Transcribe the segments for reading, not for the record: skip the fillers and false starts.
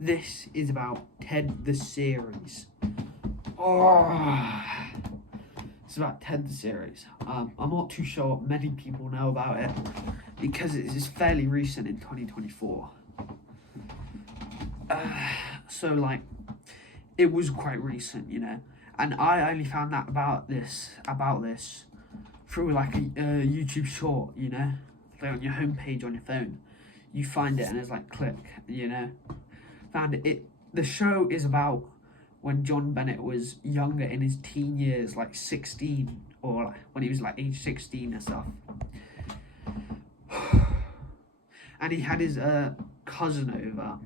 this is about Ted the series. Oh, it's about Ted the series. I'm not too sure many people know about it because it is fairly recent in 2024. So like, it was quite recent, you know, and I only found out about this through like a YouTube short, you know, like on your homepage on your phone. You find it and it's like click, you know. Found it. The show is about when JohnBennet was younger in his teen years, like 16, or like when he was like age 16 and stuff. And he had his cousin over.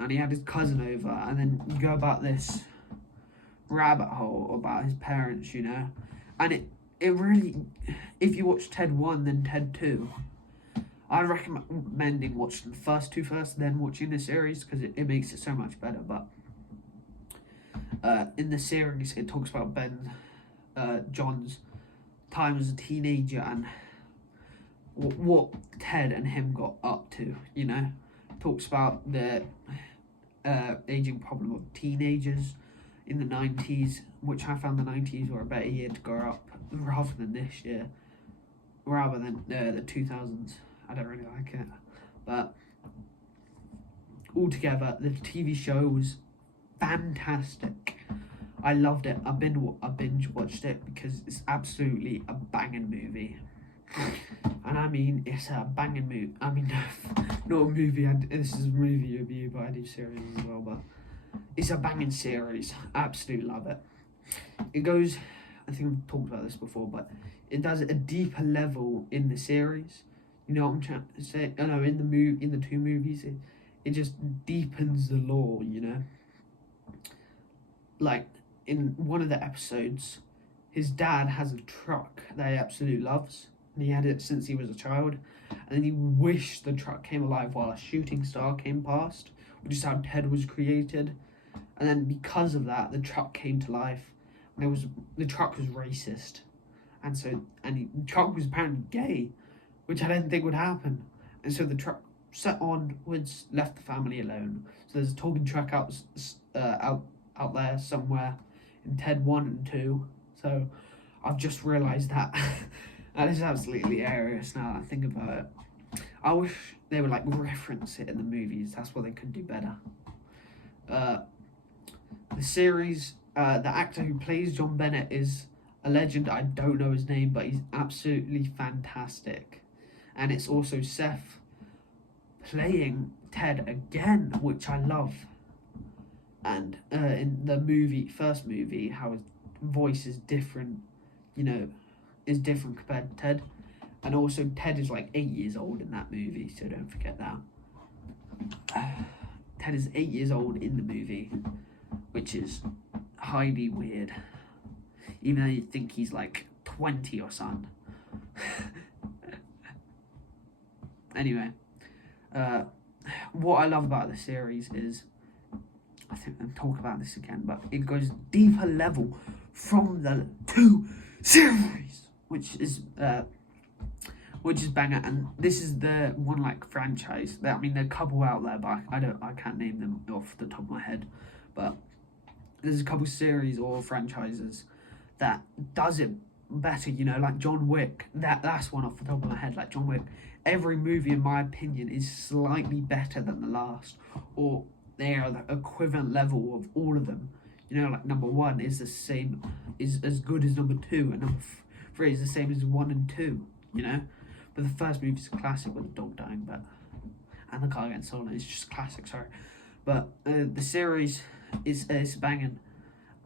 And he had his cousin over, and then you go about this rabbit hole about his parents, you know. And it really, if you watch Ted 1, then Ted 2, I'd recommend watching the first two first, then watching the series, because it makes it so much better. But in the series, it talks about John's time as a teenager and what Ted and him got up to, you know. Talks about the aging problem of teenagers in the 90s, which I found the 90s were a better year to grow up rather than this year, rather than the 2000s. I don't really like it, but altogether, the TV show was fantastic. I loved it. I binge watched it because it's absolutely a banging movie. And I mean, it's a banging movie. I mean, not a movie. This is a movie review, but I do series as well. But it's a banging series. I absolutely love it. It goes. I think I've talked about this before, but it does a deeper level in the series. You know what I'm trying to say? I know in the two movies, it just deepens the lore. You know, like in one of the episodes, his dad has a truck that he absolutely loves. And he had it since he was a child, and then he wished the truck came alive while a shooting star came past, which is how Ted was created. And then because of that, the truck came to life. And the truck was racist, the truck was apparently gay, which I didn't think would happen. And so the truck set onwards, left the family alone. So there's a talking truck out there somewhere in Ted 1 and 2. So I've just realised that. That is absolutely hilarious now that I think about it. I wish they would like reference it in the movies. That's what they could do better. The series, the actor who plays JohnBennet is a legend. I don't know his name, but he's absolutely fantastic. And it's also Seth playing Ted again, which I love. And in the first movie, how his voice is different, you know, is different compared to Ted. And also Ted is like 8 years old in that movie, so don't forget that. Ted is 8 years old in the movie, which is highly weird, even though you think he's like 20 or something. Anyway, what I love about the series is, I think I'll talk about this again, but it goes deeper level from the two series, which is banger. And this is the one like franchise that, I mean, there are a couple out there, but I can't name them off the top of my head. But there's a couple series or franchises that does it better, you know, like John Wick. That's one off the top of my head, like John Wick. Every movie, in my opinion, is slightly better than the last, or they are the equivalent level of all of them. You know, like number 1 is as good as number 2, and number 3 is the same as 1 and 2. You know, but the first movie is a classic with the dog dying, and the car getting stolen. It's just classic, sorry. But the series is banging.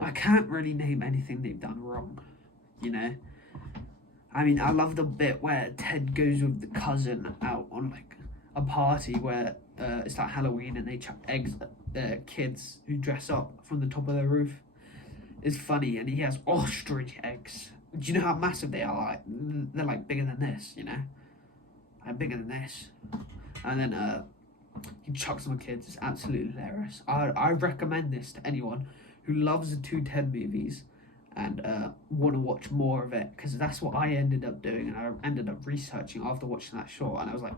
I can't really name anything they've done wrong. You know, I mean, I love the bit where Ted goes with the cousin out on like a party where it's like Halloween and they chuck eggs at kids who dress up from the top of their roof. It's funny, and he has ostrich eggs. Do you know how massive they are? Like, they're like bigger than this, you know? Like bigger than this. And then he chucks them at kids. It's absolutely hilarious. I recommend this to anyone who loves the two Ted movies and want to watch more of it, because that's what I ended up doing, and I ended up researching after watching that short, and I was like,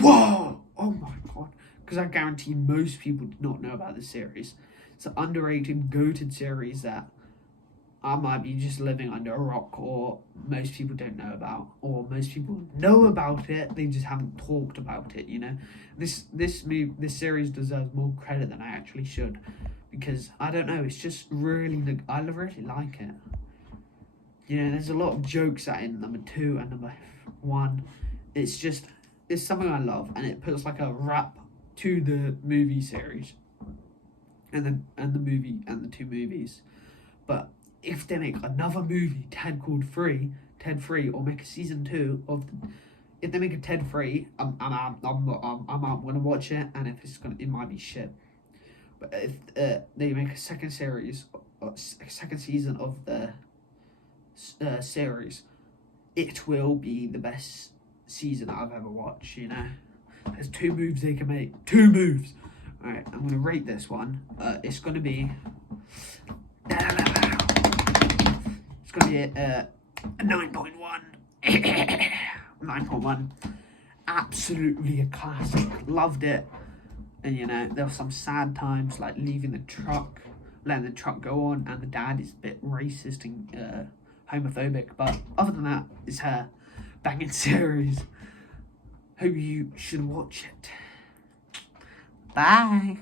whoa, oh my god, because I guarantee most people did not know about this series. It's an underrated, goated series that I might be just living under a rock, or most people don't know about, or most people know about it, they just haven't talked about it, you know. This series deserves more credit than I actually should, because I don't know, it's just really, I really like it. You know, there's a lot of jokes at in number 2 and number 1. It's something I love, and it puts like a wrap to the movie series, and the movie and the 2 movies. But if they make another movie, Ted 3, or make a season 2 of, if they make a Ted 3, I'm gonna watch it, and if it might be shit. But if they make a second series, a second season of the series, it will be the best season I've ever watched. You know, there's 2 moves they can make. 2 moves. All right, I'm gonna rate this one. It's gonna be. It's gonna be a 9.1. 9.1. Absolutely a classic. Loved it. And you know, there were some sad times, like leaving the truck, letting the truck go on, and the dad is a bit racist and homophobic. But other than that, it's a banging series. Hope you should watch it. Bye.